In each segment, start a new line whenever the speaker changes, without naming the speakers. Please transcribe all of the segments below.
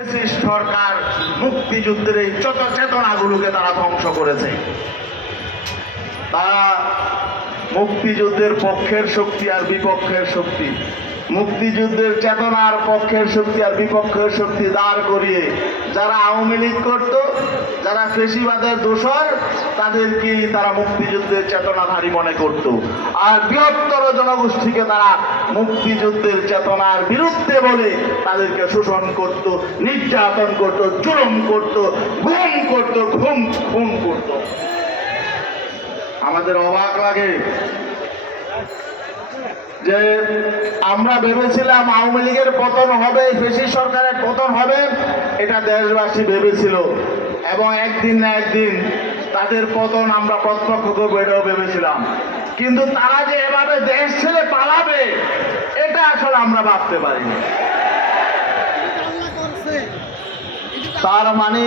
সরকার মুক্তিযুদ্ধের এই চত চেতনাগুলোকে তারা ধ্বংস করেছে। তারা মুক্তিযুদ্ধের পক্ষের শক্তি আর বিপক্ষের শক্তি, মুক্তিযুদ্ধের চেতনার পক্ষের শক্তি আর বিপক্ষের শক্তি দাঁড় করিয়ে যারা আওয়ামী লীগ করত যারা ফেসিবাদের দোষর তাদেরকে তারা মুক্তিযুদ্ধের চেতনাধারী মনে করত। আর বৃহত্তর জনগোষ্ঠীকে তারা মুক্তিযুদ্ধের চেতনার বিরুদ্ধে বলে তাদেরকে শোষণ করত, নির্যাতন করত, জুলুম করত, গুম করত, ঘুম খুন করত। আমাদের অবাক লাগে যে আমরা ভেবেছিলাম আওয়ামী লীগের পতন হবে ফেসি সরকারের পতন হবে, এটা দেশবাসী ভেবেছিল। এবং একদিন না একদিন তাদের পতন আমরা প্রত্যক্ষ করব, এটাও ভেবেছিলাম। কিন্তু তারা যে এভাবে দেশ ছেড়ে পালাবে, এটা আসলে আমরা ভাবতে পারিনি। তার মানে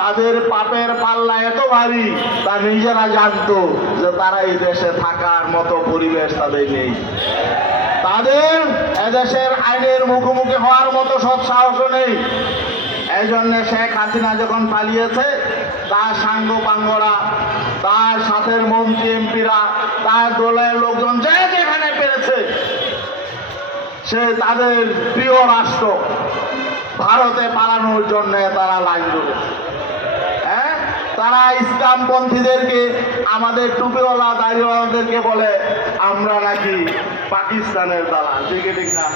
তাদের পাপের পাল্লা এত ভারী, তা নিজেরা জানতো যে তারা এই দেশে থাকার মতো পরিবেশ তাদের নেই। তাদের এদেশের আইনের মুখোমুখি হওয়ার মতো সৎ সাহসও নেই। এই জন্য শেখ হাসিনা যখন পালিয়েছে, তার সাঙ্গ পাঙ্গরা, তার সাথের মন্ত্রী, এমপিরা, তার দলের লোকজন যে যেখানে পেরেছে, সে তাদের প্রিয় রাষ্ট্র। ভারতে পালানোর জন্য তারা লাইন ধরেছে। হ্যাঁ? তারা ইসলামপন্থীদেরকে, আমাদের টুপিওয়ালা দাড়িওয়ালাদেরকে বলে, আমরা নাকি পাকিস্তানের দ্বারা ঠিক না?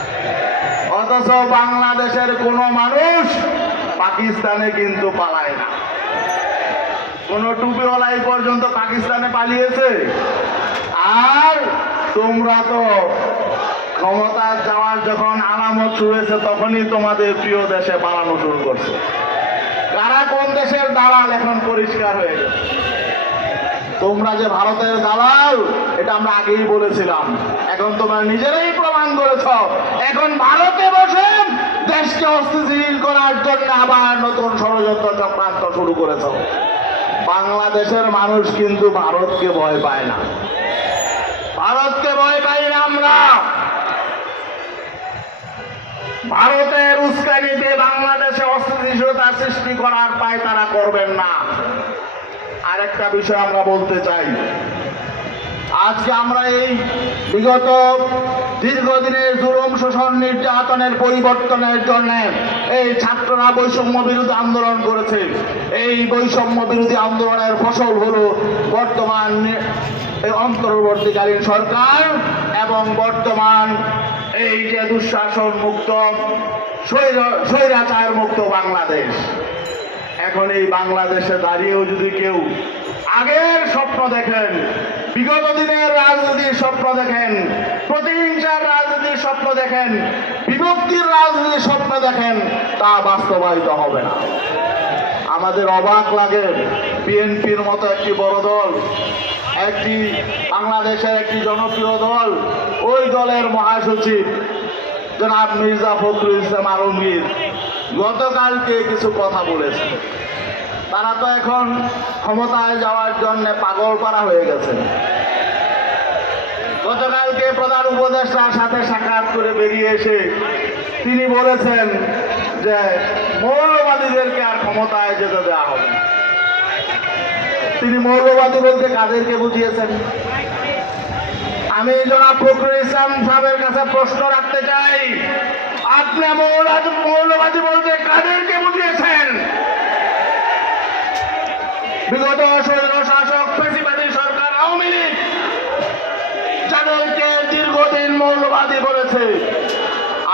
অথচ বাংলাদেশের কোনো মানুষ পাকিস্তানে কিন্তু পালায় না। কোন টুপিওয়ালা এই পর্যন্ত পাকিস্তানে পালিয়েছে। আর তোমরা তো ক্ষমতা যাওয়ার যখন আলামত শুরু হয়েছে, তখনই তোমাদের প্রিয় দেশে পালানো শুরু করছে। কারা কোন দেশের দালাল এখন পরিষ্কার হয়ে গেছে? তোমরা যে ভারতের দালাল, এটা আমরা আগেই বলেছিলাম। এখন তোমরা নিজেরাই প্রমাণ করেছ। এখন ভারতে বসে দেশকে অস্থিতিশীল করার জন্য আবার নতুন ষড়যন্ত্র চক্রান্ত শুরু করেছ। বাংলাদেশের মানুষ কিন্তু ভারতকে ভয় পায় না। ভারতকে ভয় পাই না আমরা। ভারতের উস্কানিতে বাংলাদেশে অস্থিতিশীলতা সৃষ্টি করার পায় তারা করবেন না। আরেকটা বিষয় আমরা বলতে চাই। আজকে আমরা এই বিগত দীর্ঘদিনের জুলুম, শোষণ, নির্যাতনের পরিবর্তনের জন্য এই ছাত্ররা বৈষম্য বিরোধী আন্দোলন করেছে। এই বৈষম্য বিরোধী আন্দোলনের ফসল হলো বর্তমান অন্তর্বর্তীকালীন সরকার এবং বর্তমান এই যে দুঃশাসন মুক্ত স্বৈর- স্বৈরাচার মুক্ত বাংলাদেশ। এখন এই বাংলাদেশে দাঁড়িয়েও যদি কেউ আগের স্বপ্ন দেখেন বিগত দিনের রাজনীতির স্বপ্ন দেখেন প্রতিহিংসার রাজনীতির স্বপ্ন দেখেন, বিভক্তির রাজনীতির স্বপ্ন দেখেন, তা বাস্তবায়িত হবে না। আমাদের অবাক লাগে বিএনপির মতো একটি বড় দল, একটি বাংলাদেশের একটি জনপ্রিয় দল, ওই দলের মহাসচিব জনাব মির্জা ফখরুল ইসলাম আলমগীর গতকালকে কিছু কথা বলেছে তারা তো এখন ক্ষমতায় যাওয়ার জন্য পাগল পাড়া হয়ে গেছে। গতকালকে প্রধান উপদেষ্টার সাথে সাক্ষাৎ করে বেরিয়ে এসে তিনি বলেছেন যে মৌলবাদীদেরকে আর ক্ষমতায় যেতে দেওয়া হবে তিনি মৌলবাদী বলতে কাদেরকে বুঝিয়েছেন? আমি জনাব ফখরুল ইসলাম সাহেবের কাছে প্রশ্ন রাখতে চাই, আপনি মৌলবাদী বলতে কাদেরকে বুঝিয়েছেন? বিগত স্বৈর শাসক ফেসিবাদী সরকার আওয়ামী লীগ। যাদেরকে দীর্ঘদিন মৌলবাদী বলেছে।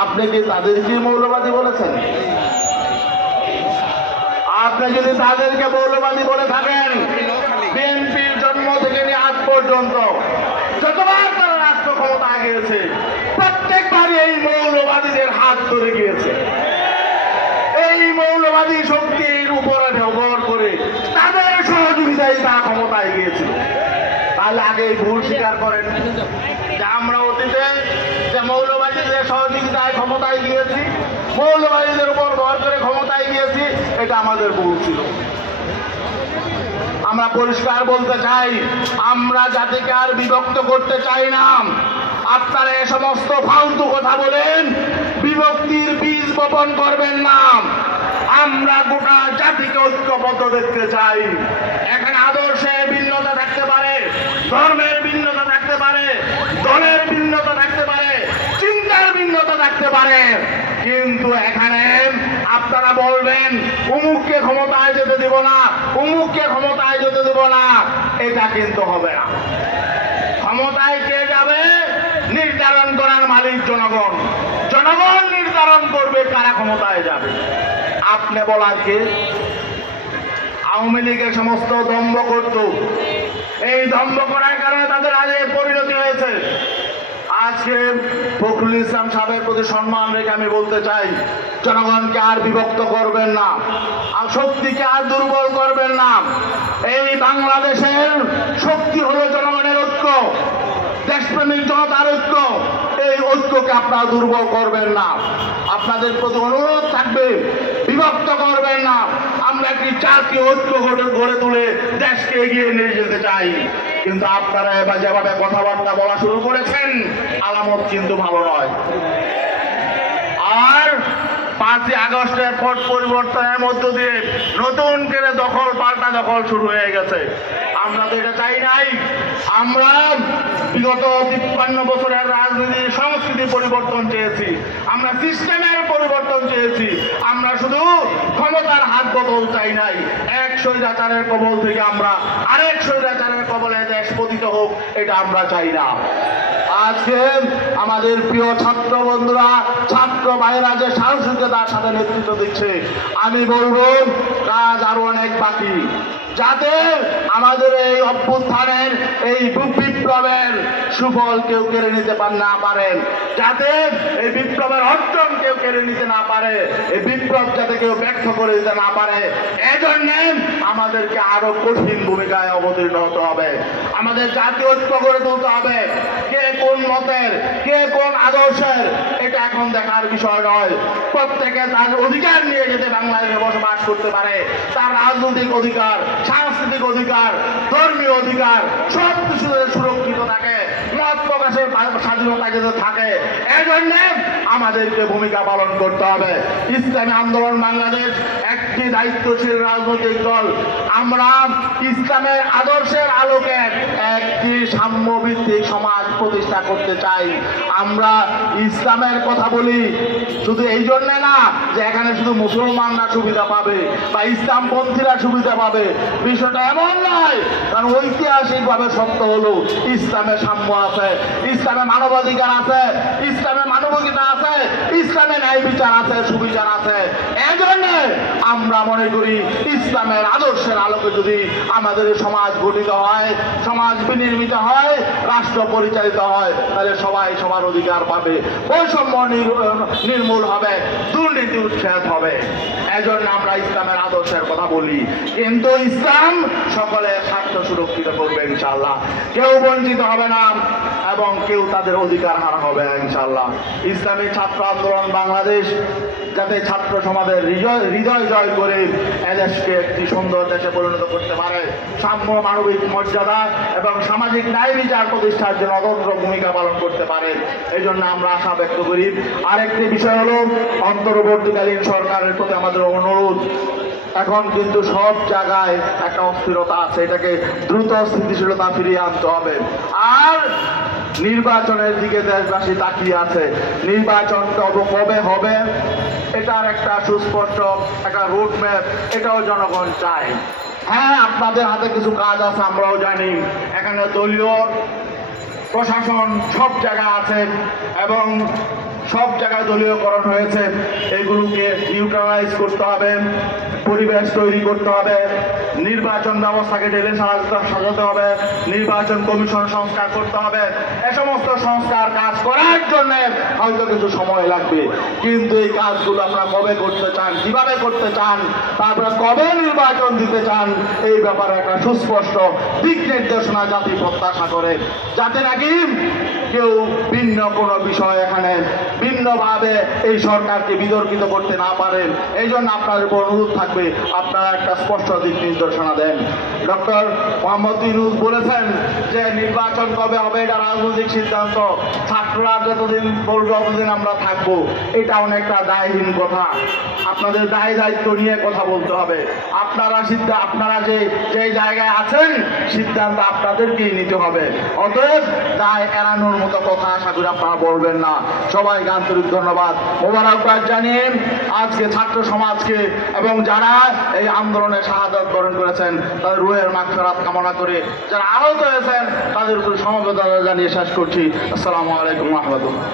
আপনি কি তাদেরকে মৌলবাদী বলেছেন? আপনি যদি তাদেরকে মৌলবাদী বলে থাকেন, বিএনপির জন্ম থেকে নিয়ে আজ পর্যন্ত যতবার তারা রাষ্ট্র ক্ষমতা গিয়েছে প্রত্যেকবারই এই মৌলবাদীদের হাত ধরে গিয়েছে। এই মৌলবাদী শক্তির উপরে তাদের সহযোগিতায় তা ক্ষমতায় গিয়েছিল। তাহলে আগে এই ভুল স্বীকার করেন। যে আমরা অতীতে যে মৌলবাদীদের সহযোগিতায় ক্ষমতায় গিয়েছি, মৌলবাদীদের উপর ভর করে ক্ষমতায় গিয়েছি, এটা আমাদের ভুল ছিল। আমরা পরিষ্কার বলতে চাই, আমরা জাতিকে আর বিভক্ত করতে চাই না। আপনারা এ সমস্ত ফালতু কথা বলেন, বিভক্তির বীজ বপন করবেন না। আমরা গোটা জাতিকে ঐক্যবদ্ধ দেখতে চাই। আদর্শে ভিন্নতা থাকতে পারে ধর্মের ভিন্নতা থাকতে পারে দলের ভিন্নতা থাকতে পারে, চিন্তার ভিন্নতা থাকতে পারে। কিন্তু এখানে আপনারা বলবেন, উমুককে ক্ষমতায় যেতে দেব না, উমুককে ক্ষমতায় যেতে দেব না। এটা কিন্তু হবে না। ক্ষমতায় কে যাবে? নির্ধারণ করার মালিক জনগণ। জনগণ নির্ধারণ করবে কারা ক্ষমতায় যাবে। আপনি বলার কে? আওয়ামী লীগের সমস্ত দম্ভ করত। এই দম্ভ করার কারণে তাদের আগে পরিণতি হয়েছে। আজকে ফখরুল ইসলাম সাহেবের প্রতি সম্মান রেখে আমি বলতে চাই, জনগণকে আর বিভক্ত করবেন না, আর শক্তিকে আর দুর্বল করবেন না। এই বাংলাদেশের শক্তি হলো জনগণের ঐক্য, দেশপ্রেমিক জনতার ঐক্য। এই ঐক্যকে আপনারা দুর্বল করবেন না। আপনাদের প্রতি অনুরোধ থাকবে, বিভক্ত করবেন না। একটি জাতীয় ঐক্য গড়ে তুলে দেশকে এগিয়ে নিয়ে যেতে চাই। কিন্তু আপনারা এবার যেভাবে কথাবার্তা বলা শুরু করেছেন, আলামত কিন্তু ভালো নয়। আর পাঁচই আগস্টের পট পরিবর্তনের মধ্য দিয়ে নতুন করে দখল পাল্টা দখল শুরু হয়ে গেছে। আমরা তো এটা চাই নাই। আমরা বিগত তিপ্পান্ন বছরের রাজনীতির সংস্কৃতি পরিবর্তন চেয়েছি। আমরা সিস্টেমের পরিবর্তন চেয়েছি। আমরা শুধু ক্ষমতার হাত বদল চাই নাই। এক স্বৈরাচারের কবল থেকে আমরা আরেক স্বৈরাচারের কবলে দেশ পতিত হোক, এটা আমরা চাই না। আজকে আমাদের প্রিয় ছাত্র বন্ধুরা, ছাত্র ভাইয়েরা যে সাহসিকতার সাথে নেতৃত্ব দিচ্ছে, আমি বলব, কাজ আরও অনেক বাকি। যাতে আমাদের এই অভ্যুত্থানের এই বিপ্লবের সুফল কেউ কেড়ে নিতে পার না পারেন যাতে এই বিপ্লবের অর্জন কেউ কেড়ে নিতে না পারে, এই বিপ্লব যাতে কেউ ব্যর্থ করে দিতে না পারে, এজন্য আমাদেরকে আরও কঠিন ভূমিকায় অবতীর্ণ হতে হবে। আমাদের জাতীয় ঐক্য গড়ে তুলতে হবে। কে কোন মতের, কে কোন আদর্শের, এটা এখন দেখার বিষয় নয়। প্রত্যেকে তার অধিকার নিয়ে যেতে বাংলাদেশে বসবাস করতে পারে। তার রাজনৈতিক অধিকার, সাংস্কৃতিক অধিকার, ধর্মীয় অধিকার সব কিছু সুরক্ষিত থাকে। মত প্রকাশের স্বাধীনতা যাতে থাকে এই জন্যে আমাদেরকে ভূমিকা পালন করতে হবে। ইসলামী আন্দোলন বাংলাদেশ একটি দায়িত্বশীল রাজনৈতিক দল। আমরা ইসলামের আদর্শের আলোকে একটি সাম্যভিত্তিক সমাজ প্রতিষ্ঠা করতে চাই। আমরা ইসলামের কথা বলি শুধু এই জন্যে না যে এখানে শুধু মুসলমানরা সুবিধা পাবে বা ইসলামপন্থীরা সুবিধা পাবে। বিষয়টা এমন নয়, কারণ ঐতিহাসিকভাবে সত্য হলো ইসলামে সাম্য আছে ইসলামে মানবাধিকার আছে ইসলামে মানবিকতা আছে ইসলামে ন্যায় বিচার আছে, সুবিচার আছে। এই জন্য আমরা মনে করি ইসলামের আদর্শের আলোকে যদি আমাদের সমাজ গঠিত হয়, সমাজ বিনির্মিত হয়, রাষ্ট্র পরিচালিত হয়, তাহলে সবাই সবার অধিকার পাবে। বৈষম্য নির- নির্মূল হবে, দুর্নীতি উচ্ছেদ হবে। এজন্য আমরা ইসলামের আদর্শের কথা বলি। কিন্তু ইসলাম সকলের স্বার্থ সুরক্ষিত করবে ইনশাল্লাহ কেউ বঞ্চিত হবে না এবং কেউ তাদের অধিকার হারা হবে ইনশাল্লাহ ইসলামী ছাত্র আন্দোলন বাংলাদেশ যাতে ছাত্র সমাজের হৃদয় হৃদয় জয় করে এদেশকে একটি সুন্দর দেশে পরিণত করতে পারে। সাম্য মানবিক মর্যাদা এবং সামাজিক ন্যায় বিচার প্রতিষ্ঠার জন্য অতন্ত্র ভূমিকা পালন করতে পারে। এই জন্য আমরা আশা ব্যক্ত করি। আরেকটি বিষয় হলো, অন্তর্বর্তীকালীন সরকারের প্রতি আমাদের অনুরোধ। এখন কিন্তু সব জায়গায় একটা অস্থিরতা আছে। এটাকে দ্রুত স্থিতিশীলতা ফিরিয়ে আনতে হবে। আর নির্বাচনের দিকে দেশবাসী তাকিয়ে আছে। নির্বাচন কবে কবে হবে? এটার একটা সুস্পষ্ট একটা রুট ম্যাপ এটাও জনগণ চায়। হ্যাঁ আপনাদের হাতে কিছু কাজ আছে, আমরাও জানি। এখানে দলীয় প্রশাসন সব জায়গা আছে এবং সব জায়গায় দলীয়করণ হয়েছে। এগুলোকে নিউট্রালাইজ করতে হবে, পরিবেশ তৈরি করতে হবে। নির্বাচন ব্যবস্থাকে ঢেলে সাজাতে হবে, নির্বাচন কমিশন সংস্কার করতে হবে। এ সমস্ত সংস্কার কাজ করার জন্য হয়তো কিছু সময় লাগবে। কিন্তু এই কাজগুলো আপনারা কবে করতে চান, কীভাবে করতে চান, তারপরে কবে নির্বাচন দিতে চান, এই ব্যাপারে একটা সুস্পষ্ট দিক নির্দেশনা জাতি প্রত্যাশা করে। যাতে নাকি কেউ ভিন্ন কোনো বিষয় এখানে ভিন্নভাবে এই সরকারকে বিতর্কিত করতে না পারেন। এই জন্য আপনাদের উপর অনুরোধ থাকবে, আপনারা একটা স্পষ্ট দিক নির্দেশনা দেন। ডক্টর মোহাম্মদ ইউনুস বলেছেন যে নির্বাচন কবে হবে এটা রাজনৈতিক সিদ্ধান্ত। ছাত্ররা যতদিন বলবে ততদিন আমরা থাকব। এটা অনেকটা দায়হীন কথা। আপনাদের দায় দায়িত্ব নিয়ে কথা বলতে হবে। আপনারা সিদ্ধা, আপনারা যে যে জায়গায় আছেন, সিদ্ধান্ত আপনাদেরকেই নিতে হবে। অতএব দায় এড়ানোর মতো কথা আশা করি আপনারা বলবেন না। সবাইকে আন্তরিক ধন্যবাদ। মোবারকবাদ জানিয়ে আজকে ছাত্র সমাজকে এবং যারা এই আন্দোলনে শাহাদত বরণ করেছেন, তাদের রুহের মাগফিরাত কামনা করে যারা আহত হয়েছেন, তাদের উপর সমবেদনা জানিয়ে শেষ করছি। আসসালামু আলাইকুম রহমতুল্লাহ।